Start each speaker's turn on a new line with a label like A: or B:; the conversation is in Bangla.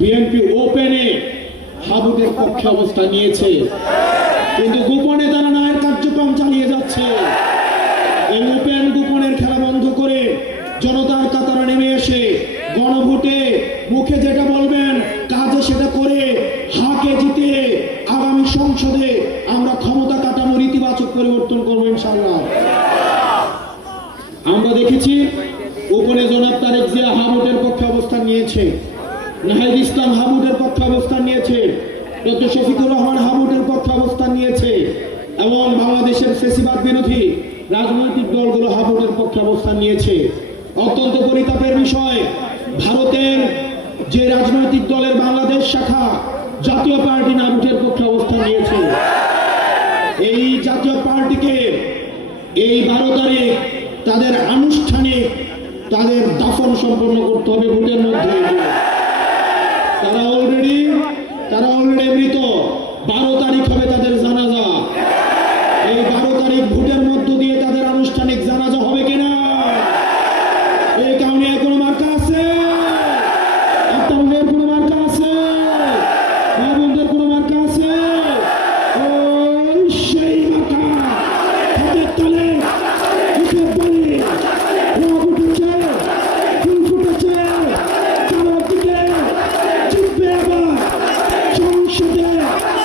A: বিএনপি ওপেনে হাবুটের পক্ষে অবস্থান নিয়েছে। কিন্তু গোপনে তারা নায়ের কার্যক্রম চালিয়ে যাচ্ছে। এই ওপেন গোপনের খেলা বন্ধ করে জনতার কাতারে নেমে এসে গণভোটে মুখে যেটা বলবেন, কাজে সেটা করে হাকে জিতে আগামী সংসদে আমরা ক্ষমতা কাটানোর ইতিবাচক পরিবর্তন করব ইনশাল্লাহ আমরা দেখেছি উপরে জনাব তারেক জিয়া হাবুটের পক্ষে অবস্থান নিয়েছে। নাহিদ ইসলাম হাবুটের পক্ষে অবস্থান নিয়েছে। ডক্টর শফিকুর রহমান হাবুটের পক্ষে অবস্থান নিয়েছে। এবং বাংলাদেশের ফেসিবাদ বিরোধী রাজনৈতিক দলগুলো হাবুটের পক্ষে অবস্থান নিয়েছে। অত্যন্ত পরিতাপের বিষয়, ভারতের যে রাজনৈতিক দলের বাংলাদেশ শাখা জাতীয় পার্টি নাবুটের পক্ষে অবস্থান নিয়েছে। এই জাতীয় পার্টিকে এই বারো তারিখ তাদের আনুষ্ঠানিক তাদের দাফন সম্পন্ন করতে হবে ভোটের মধ্যে। grito. 兄弟